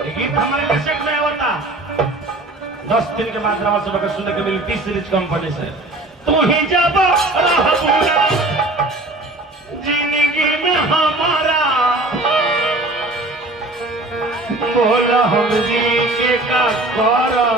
ये गीत हमारे कैसेट में होता 10 दिन के बाद रावण सभा का सुनने के मिली 30 सीरीज कंपनी से। तू ही जब रहबूना जिंदगी में हमारा बोला हम जी के का करो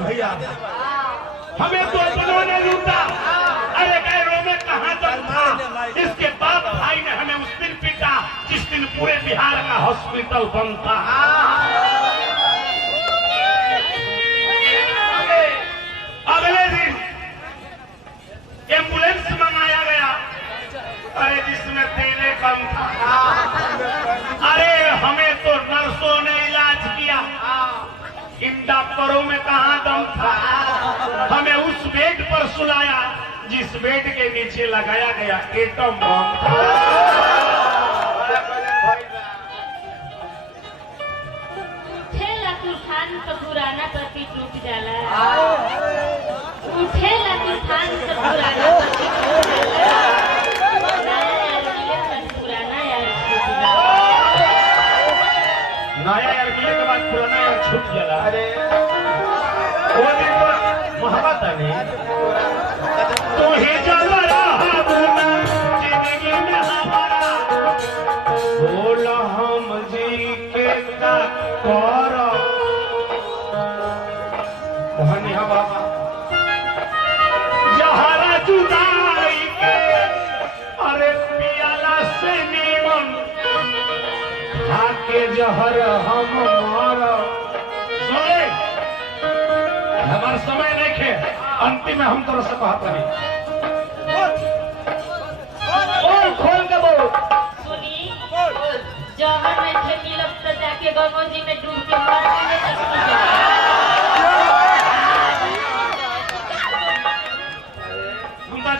भैया हमें तो उन्होंने लूटा। अरे कैरों में कहां तक था। इसके बाद भाई ने हमें उस दिन पीटा जिस दिन पूरे बिहार का हॉस्पिटल बंद था। अगले दिन एम्बुलेंस मंगाया गया। अरे जिसमें तेले कम था। अरे हमें तो नर्सों ने इलाज किया। इन डॉक्टरों में कहां दम था। हमें उस बेड पर सुलाया जिस बेड के नीचे लगाया गया एटम बम था। उठेला तूफान तो पुराना प्रति टूट जाला। उठेला तूफान तो पुराना प्रति टूट जाला। पुराना यार नया यार मिले के बाद पुराना यार छूट जाला। अरे वो दिन तो मोहब्बत है नहीं। तू ही चल रहा बुना जिंदगी में हमारा बोला हम जी के का करो कहानी है बाबा जहरा जुदाई के। अरे पियाला से नीमन खाके जहर हम मारो। सुने हमारा समय नहीं खे अंतिम में हम तरह से कहते हैं खोल के बोलो। सुनी जहर में खेती लग तो जाके गंगो जी में डूब के मर गए।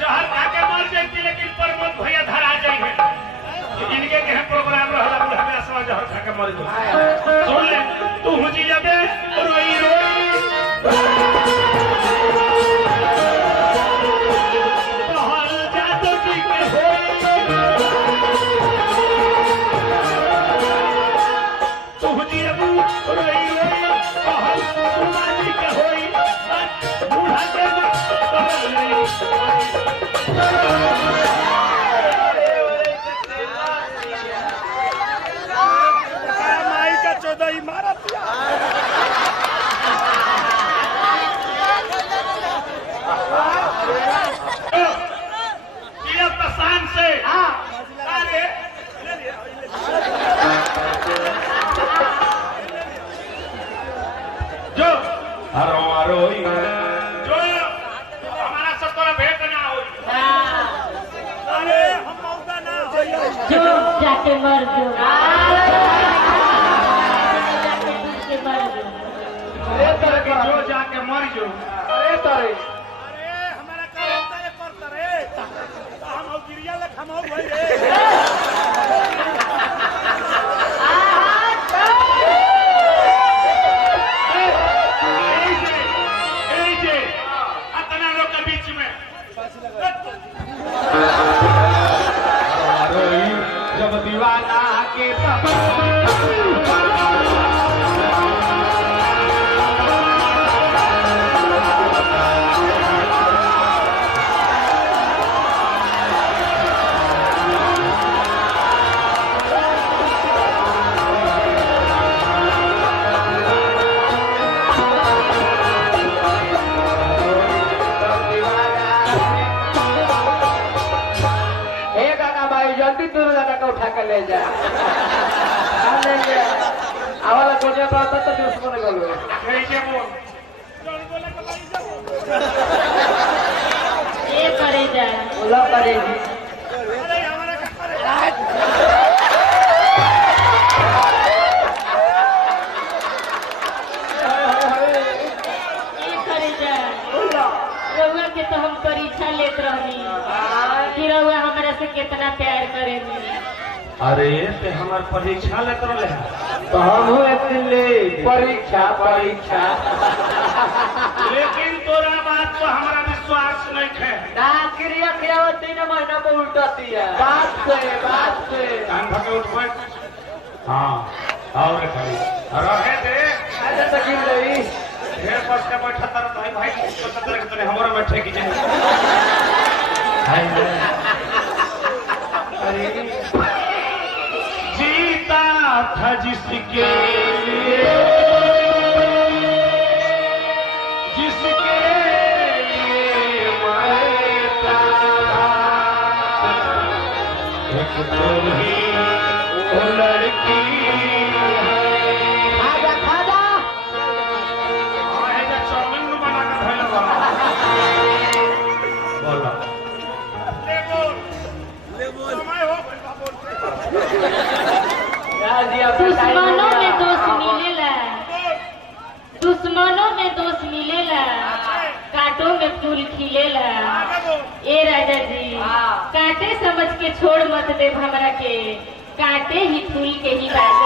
जहर खाके मर जाती लेकिन प्रमोद भैया धरा जाए इनके के प्रोग्राम रहा हमें समझ जहर खाके मर जाए। सुन ले तू हुजी जाबे रोई रोई कहल जादू जी के होई। तू हुजी जाबू रोई रोई कहल सुमा जी के होई। बूढ़ा के कहल नहीं। जाके मर जो जो जाके मर जो। अरे तारे हमारा काम होता है पर तारे हम गिरिया लग हम हो भाई अतना लोग के बीच में जब दीवाना के उठा कर ले जा आवाला कोने पर आता तो दुश्मन गलो ये करे जा बोला करेगी। अरे हमारा ये करे जा रउआ के तो हम परीक्षा लेत रहनी कि रउआ हमरा से कितना प्यार करेनी। अरे ते हमार परीक्षा लेते रहे तो हम हूँ एक दिन ले परीक्षा परीक्षा लेकिन तोरा बात तो हमारा विश्वास नहीं है। ना क्रिया क्रिया 3 महीना में उल्टाती है बात से कान भगे उठ बैठ। हाँ और खाली रहे दे ऐसे तो गिर गई ढेर बस के बैठा तर भाई भाई पता करे तने हमरा में ठेकी जाए। अरे जीता था जिसके लिए मरता एक तो ही वो लड़की खाजा खाजा चाउमीन बना कर धैल बोला समय हो गइल बा बोल दुश्मनों में दोस्त मिलेला, दुश्मनों में दोस्त मिलेला, कांटों में फूल खिलेला। ए राजा जी कांटे समझ के छोड़ मत दे हमरा के, कांटे ही फूल के ही बात।